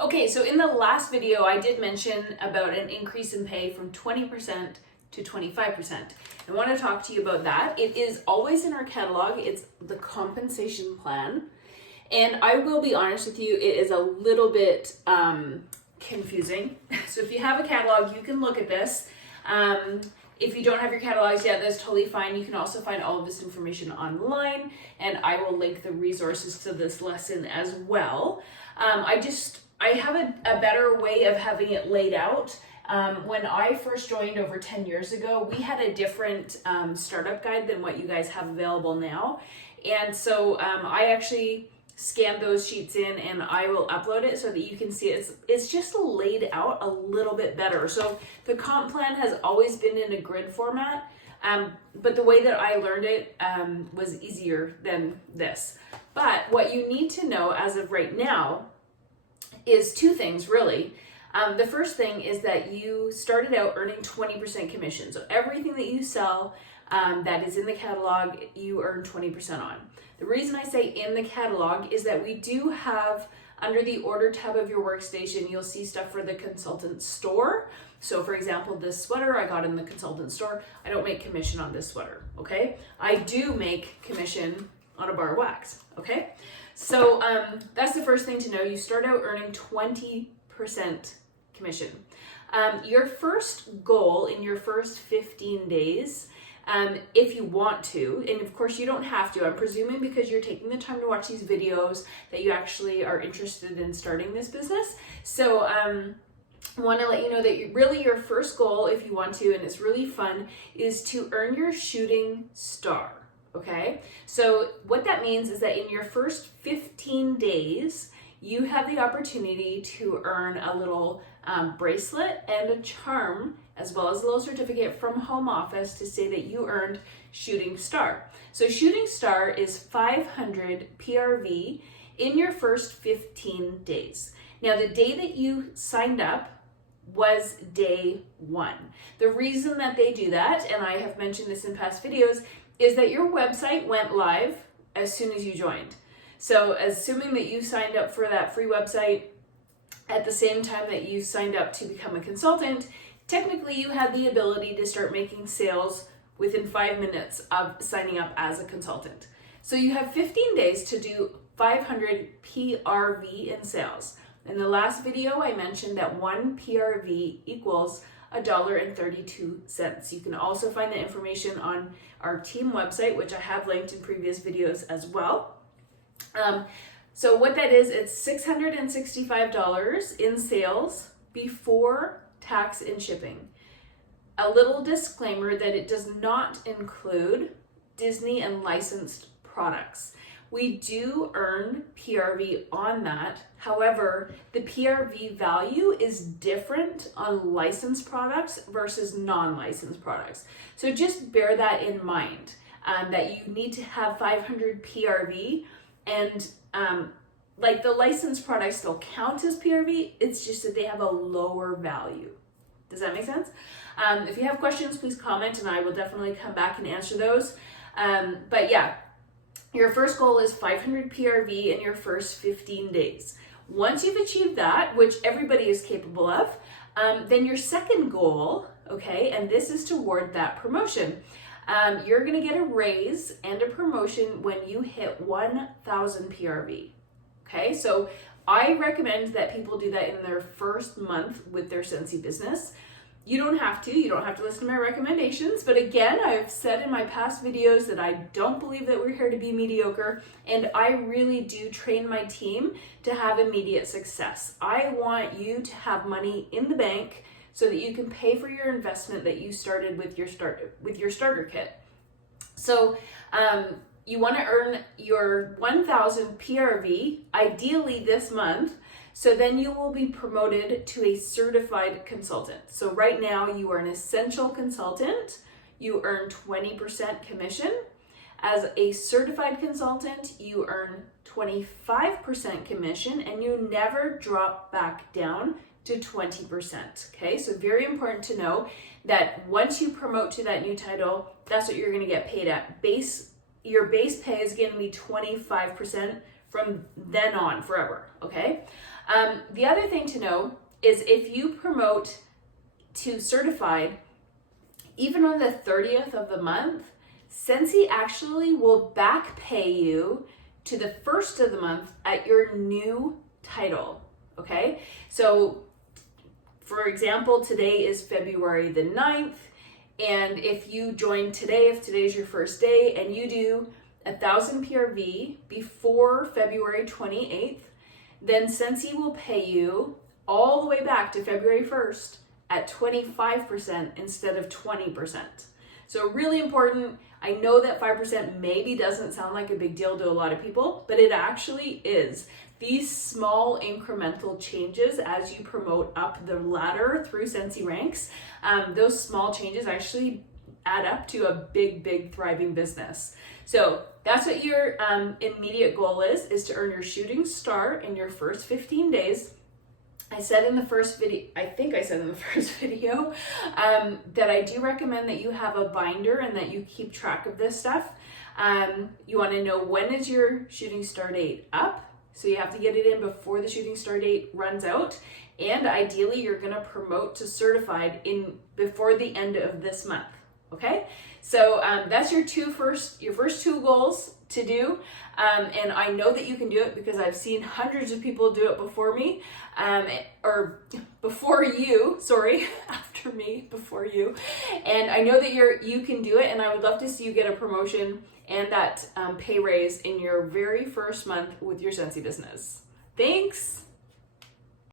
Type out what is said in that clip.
Okay, so in the last video, I did mention about an increase in pay from 20% to 25%. I want to talk to you about that. It is always in our catalog. It's the compensation plan. And I will be honest with you, it is a little bit confusing. So if you have a catalog, you can look at this. If you don't have your catalogs yet, that's totally fine. You can also find all of this information online, and I will link the resources to this lesson as well. I have a better way of having it laid out. When I first joined over 10 years ago, we had a different startup guide than what you guys have available now. And so I actually scan those sheets in and I will upload it so that you can see it. It's just laid out a little bit better. So the comp plan has always been in a grid format, but the way that I learned it was easier than this. But what you need to know as of right now is two things really. The first thing is that you started out earning 20% commission. So everything that you sell that is in the catalog, you earn 20% on. The reason I say in the catalog is that we do have, under the order tab of your workstation, you'll see stuff for the consultant store. So for example, this sweater I got in the consultant store. I don't make commission on this sweater, okay? I do make commission on a bar of wax, okay? So that's the first thing to know. You start out earning 20% commission. Your first goal in your first 15 days, if you want to, and of course you don't have to, I'm presuming because you're taking the time to watch these videos that you actually are interested in starting this business. So I want to let you know that really your first goal, if you want to, and it's really fun, is to earn your shooting star. Okay, so what that means is that in your first 15 days, you have the opportunity to earn a little bracelet and a charm, as well as a little certificate from home office to say that you earned Shooting Star. So Shooting Star is 500 PRV in your first 15 days. Now, the day that you signed up was day one. The reason that they do that, and I have mentioned this in past videos, is that your website went live as soon as you joined. So assuming that you signed up for that free website at the same time that you signed up to become a consultant, technically you had the ability to start making sales within 5 minutes of signing up as a consultant. So you have 15 days to do 500 PRV in sales. In the last video, I mentioned that one PRV equals $1.32. You can also find the information on our team website, which I have linked in previous videos as well. So what that is, it's $665 in sales before tax and shipping. A little disclaimer that it does not include Disney and licensed products. We do earn PRV on that. However, the PRV value is different on licensed products versus non-licensed products. So just bear that in mind, that you need to have 500 PRV, and like the licensed products still count as PRV, it's just that they have a lower value. Does that make sense? If you have questions, please comment and I will definitely come back and answer those. But yeah, your first goal is 500 PRV in your first 15 days. Once you've achieved that, which everybody is capable of, then your second goal, okay, and this is toward that promotion. You're gonna get a raise and a promotion when you hit 1,000 PRV, okay? So I recommend that people do that in their first month with their Scentsy business. You don't have to listen to my recommendations, but again, I've said in my past videos that I don't believe that we're here to be mediocre, and I really do train my team to have immediate success. I want you to have money in the bank so that you can pay for your investment that you started with your starter kit. So you want to earn your 1,000 PRV, ideally this month, so then you will be promoted to a certified consultant. So right now you are an essential consultant. You earn 20% commission. As a certified consultant, you earn 25% commission and you never drop back down to 20%. Okay, so very important to know that once you promote to that new title, that's what you're going to get paid at. Your base pay is going to be 25% from then on forever. Okay. The other thing to know is if you promote to certified, even on the 30th of the month, Scentsy actually will back pay you to the first of the month at your new title, okay? So for example, today is February the 9th, and if you join today, if today's your first day and you do 1,000 PRV before February 28th, then Scentsy will pay you all the way back to February 1st at 25% instead of 20%. So really important. I know that 5% maybe doesn't sound like a big deal to a lot of people, but it actually is. These small incremental changes as you promote up the ladder through Scentsy ranks, those small changes actually add up to a big thriving business. So that's what your immediate goal is to earn your shooting star in your first 15 days. I said in the first video, I think I said in the first video, that I do recommend that you have a binder and that you keep track of this stuff. You want to know when is your shooting star date up. So you have to get it in before the shooting star date runs out. And ideally, you're going to promote to certified before the end of this month. Okay, so that's your first two goals to do, and I know that you can do it because I've seen hundreds of people do it before me, or before you, sorry, after me, before you, and I know that you can do it, and I would love to see you get a promotion and that pay raise in your very first month with your Scentsy business. Thanks.